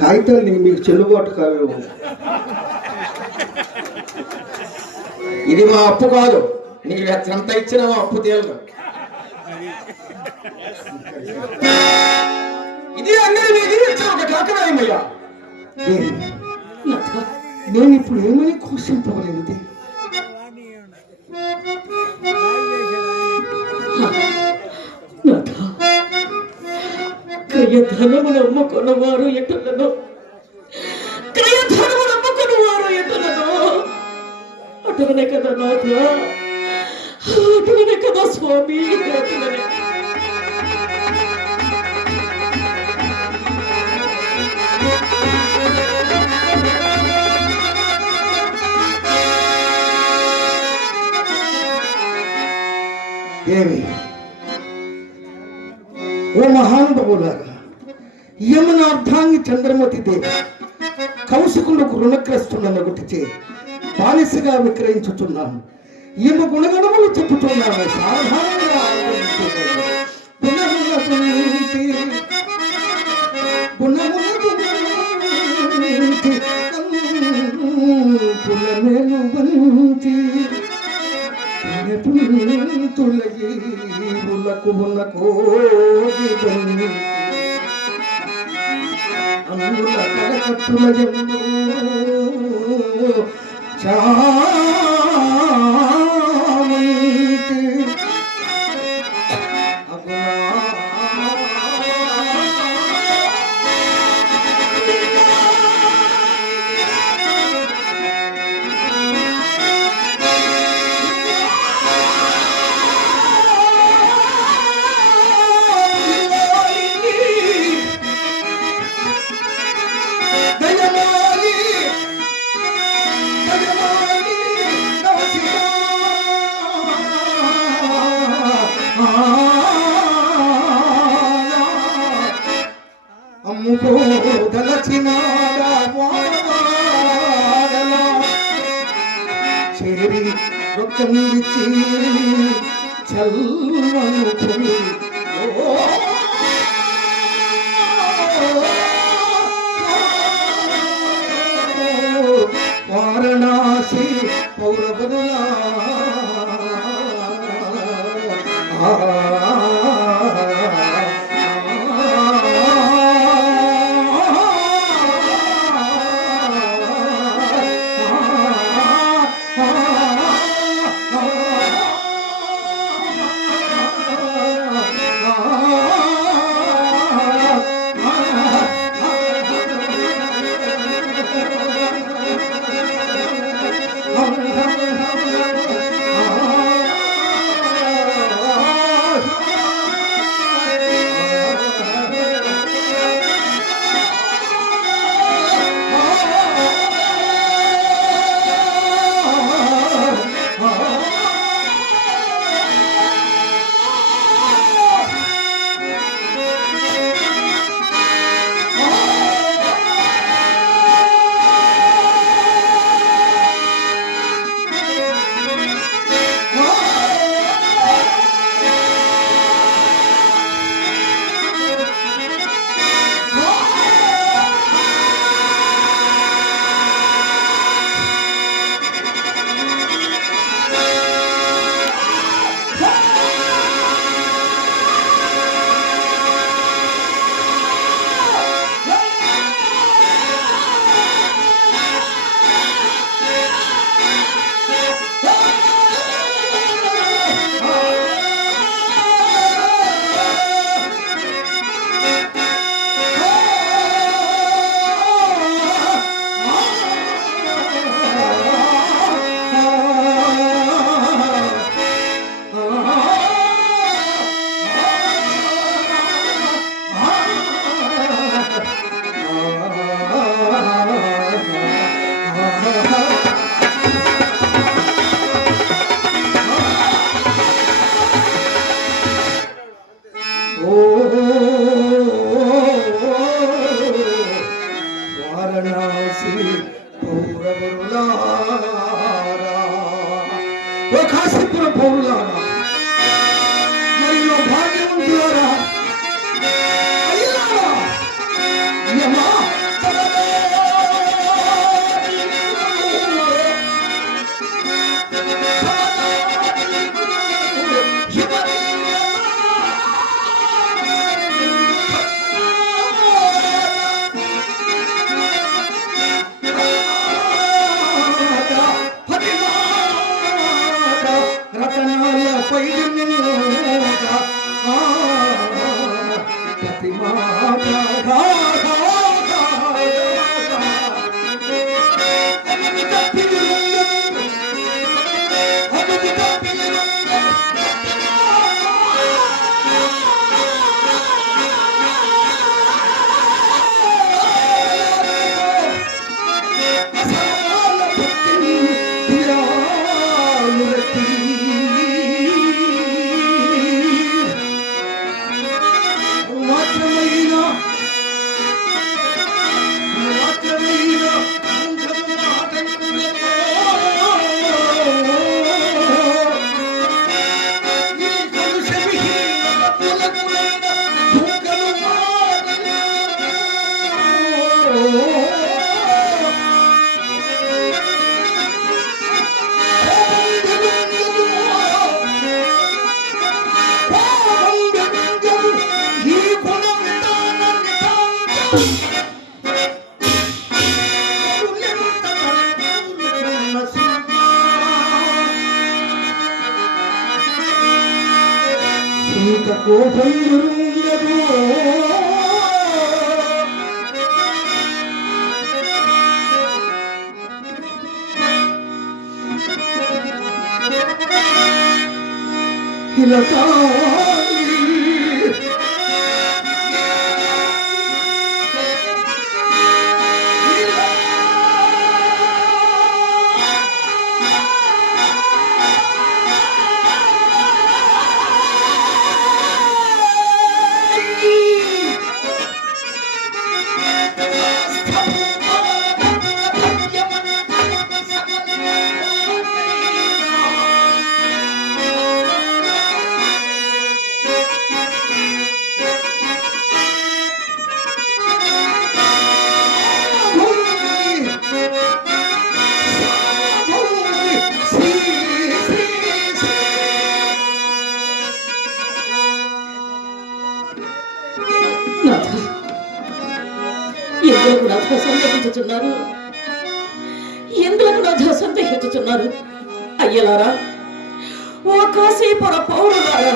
కాగితాలు నీకు మీకు చెల్లుబాటు కావేమో. ఇది మా అప్పు కాదు, నీకు ఎంత ఇచ్చినా మా అప్పు తేలదు. ఇది అందరూ ఇచ్చిన ఒక కాకరాయమయ్యా. నేను ఇప్పుడు ఏమని కోసింపగలిగింది? కయ్యధనము నమ్ముకున్నవారు ఎటులను, కయ్యధనము నమ్ముకున్నవారు ఎటులను. అటువనే కదా నాథ, అటువనే కదా స్వామి, అటువనే. దేవి, ఓ మహానుభావులారా, యమున అర్ధాంగి చంద్రమతి దేవి కౌశికులకు రుణగ్రస్తులను గుర్తిచే బానిసగా విక్రయించుతున్నాను. ఈమ గుణగణములు చెప్పుతున్నాను. సాధారణంగా అందుల కలకత్తుల చేరి రొక్కమిచ్చి చల్వను వారణాసి పౌరవరులా కాశీపుర పౌరులారా, మరియు భాగ్యవంతులారా, అయ్యారా, యమా కోపందురుంగదు ఇలతా ఎందుకు నాథ సందేహించుచున్నారు? ఎందుకు నాథ సందేహించుచున్నారు? అయ్యలారా, ఓ కాశీపుర పౌరులారా,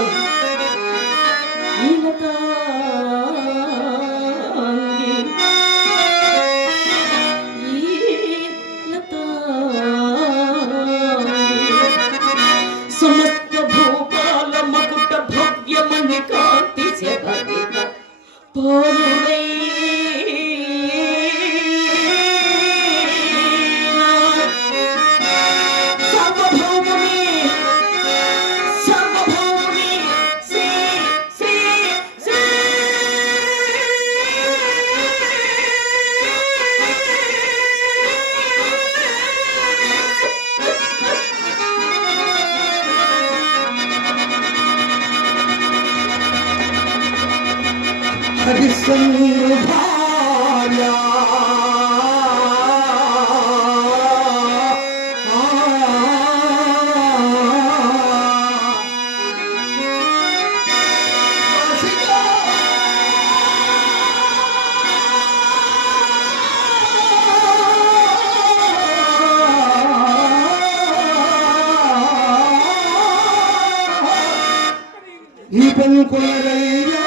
ఈ లతాంగి, ఈ లతాంగి సమస్త భూపాల మకుట భవ్యమణి కాంతి శబరిత పౌరుడై హరిశ్చంద్ర భార్య ఈ పెనుకొనరయ్యా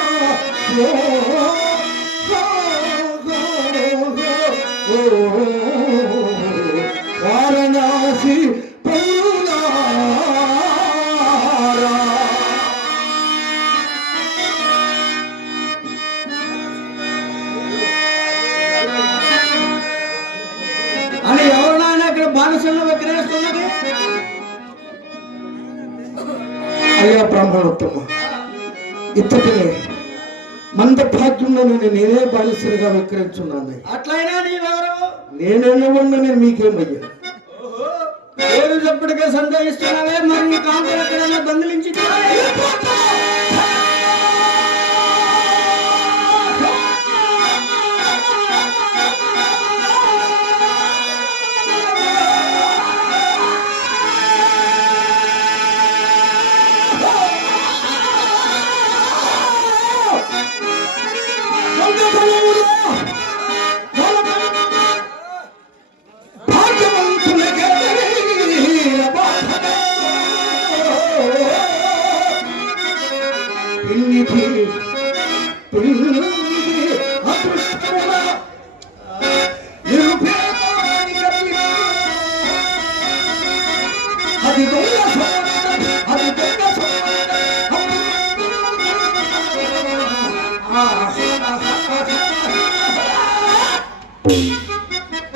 వారణాసి పౌరారా అని ఎవరైనా ఇక్కడ బానిసల్లో విగ్రహిస్తున్నది? అయ్యా బ్రాహ్మణోత్తమ, ఇత్తటినే మందభాగ్యులను నేనే బానిసలుగా విక్రయించున్నాను. అట్లయినా నీవెవరు? నేనెన్నవన్నా నేను మీకేమయ్యా? పేరు చెప్పటికే సందేహిస్తున్నావే, మరి నీ కాంతి ఎక్కడైనా దొంగిలించి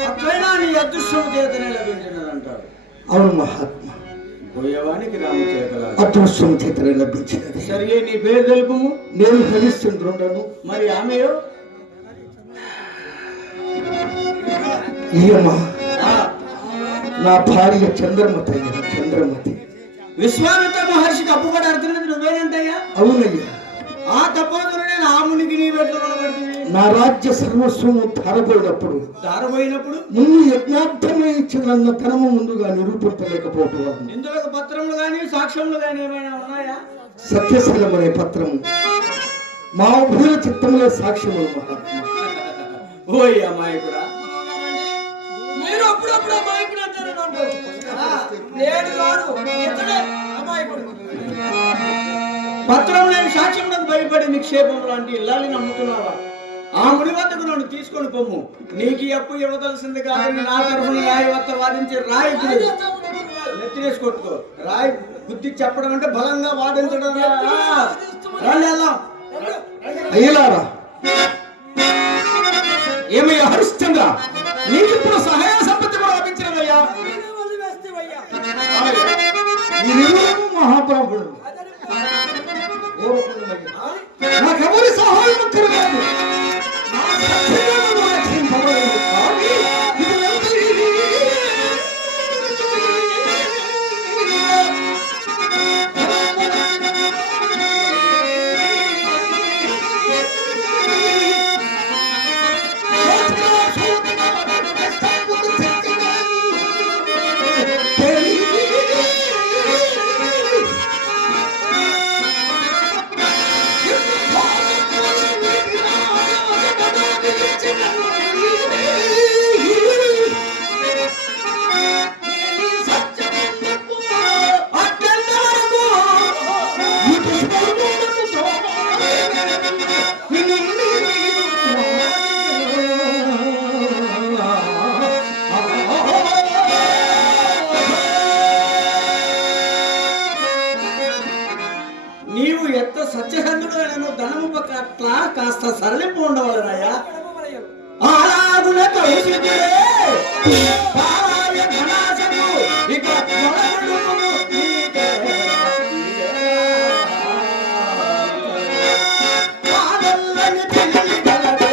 అట్లయినా నీ అదృష్టం చేతనే లభించినదంటారు. అవును మహాత్మ, పోయేవానికి రామచేతల అదృష్టం చేతనే లభించినది. సరే, నీ పేరు తెలుపుము. నేను హరిశ్చంద్రుడను. మరి ఆమెయో? ఈయమ్మా నా భార్య చంద్రమతి. చంద్రమతి విశ్వామిత్ర మహర్షికి అప్పుబడి అర్థమైనది నువ్వేనంటయ్యా? అవునయ్యా. ఆ తపోదులు నేను ఆ మునికి నీ వెంట రుణపడుతుంది. నా రాజ్య సర్వస్వము ధారపోయినప్పుడు ముందు యజ్ఞార్థమై ఇచ్చిన ధనము ముందుగా నిరూపించలేకపోవటం వలన ఇందులో పత్రములు గాని సాక్ష్యములు గాని ఏమైనా ఉన్నాయా? సత్యశీలం అనే పత్రము మా ఉభయ చిత్తములే సాక్ష్యములు మహాత్మ. ఓయ్ అమాయకుడా, మీరు అప్పుడప్పుడు అమాయకుడు అంటారు. నేను కాదు, ఇతడే అమాయకుడు. పత్రం లేని సాక్ష్యములకు భయపడి నిక్షేపం లాంటి ఇల్లాలి నమ్ముతున్నావా? ఆ ముని వద్దకు నన్ను తీసుకొని పొమ్ము. నీకు ఈ అప్పు ఇవ్వదలసింది కాదని నా తరఫున రాయి వద్ద వాదించి రాయి నెత్తినేసి కొట్టుకో. రాయి బుద్ధి చెప్పడం అంటే బలంగా వాదించడం. రండి వెళ్దాం. అయ్యలారా, ఏమయ్యా హరిశ్చంద్ర, నీకిప్పుడు సహాయ సంపత్తి కూడా లభించినదయ్యా. మీరెవరు మహాప్రభుడు? నాకెవరి సహాయం అక్కర్లేదు. నా సత్యమును రక్షింపబడేది కానీ నీవు ఎంత సత్యసంధుడు ధనము పట్ల కాస్త సరళింపు ఉండవాలనయ్యా. అలాగున కౌశికుడే పాలాయ ఘనాశము ఇక మొదలుడుకుము నీకే. పాదల్లని పిల్లి గలదే,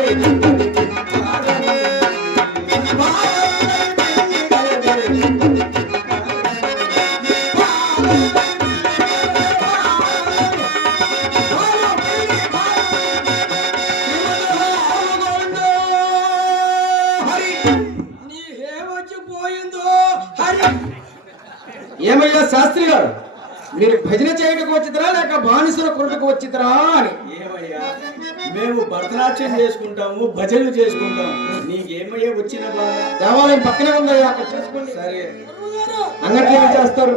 ఏమయ్యా శాస్త్రి గారు, మీరు భజన చేయడానికి వచ్చిద్దరా లేక బానిసల కొరటకు వచ్చిద్దరా అని? ఏమయ్యా, మేము భరతనాట్యం చేసుకుంటాము, భజనలు చేసుకుంటాము. నీకేమయ్యా వచ్చిన బాధ? దేవాలయం పక్కనే ఉందయ్యా, అక్కడ చేసుకోండి. సరే, అన్నట్లు ఏం చేస్తారు?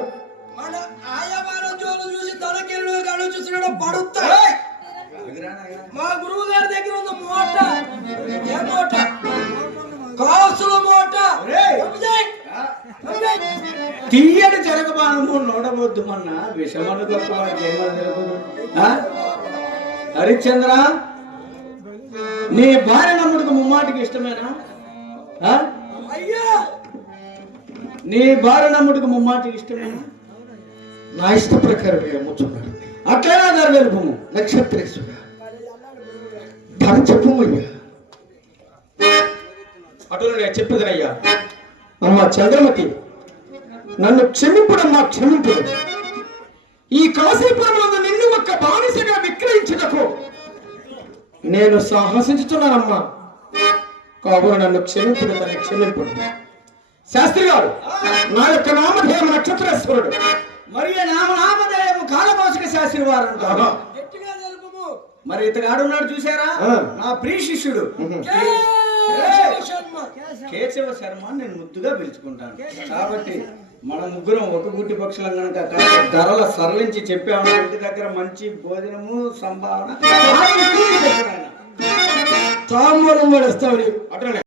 మా గురువు గారి దగ్గర ఉన్న మూట, ఏ మూట? కాసుల మూట. తీయని జరగబానము నోడవద్దుమన్న విషమను గొప్ప హరిశ్చంద్ర, నీ భార్య నమ్ముడికి ముమ్మాటికి ఇష్టమేనా? అయ్యా, నీ భార్య నమ్ముడికి ముమ్మాటికి ఇష్టమేనా? నా ఇష్ట ప్రకారం అమ్ముతున్నాడు. అట్లైనా నెరవేర్పము. నక్షత్రేశ్వర ధర చెప్పమయ్యా. అటు నేను చెప్పేదనయ్యా. అమ్మ చంద్రమతి, నన్ను క్షమింపుడమ్మా, క్షమింపుడు. ఈ కాశీపురంలో నిన్ను ఒక్క బానిసగా విక్రయించుటకు నేను సాహసించుతున్నానమ్మా. కావున నన్ను క్షమింపుడు, తన క్షమింపుడు. శాస్త్రి గారు, నా యొక్క నామధేయం నక్షత్రేశ్వరుడు. మరి నామధేయము కాలభాషక శాస్త్రి వారు అంటారు. మరి ఇతగాడున్నాడు చూసారా, నా ప్రియ శిష్యుడు కేశవ శర్మ. నేను ముద్దుగా పిలుచుకుంటాను. కాబట్టి మన ముగ్గురం ఒక గుడ్డి పక్షులం కనుక ధరల సరళించి చెప్పాము. ఇంటి దగ్గర మంచి భోజనము, సంభావన తాంబూలం పడేస్తావు. అట్లనే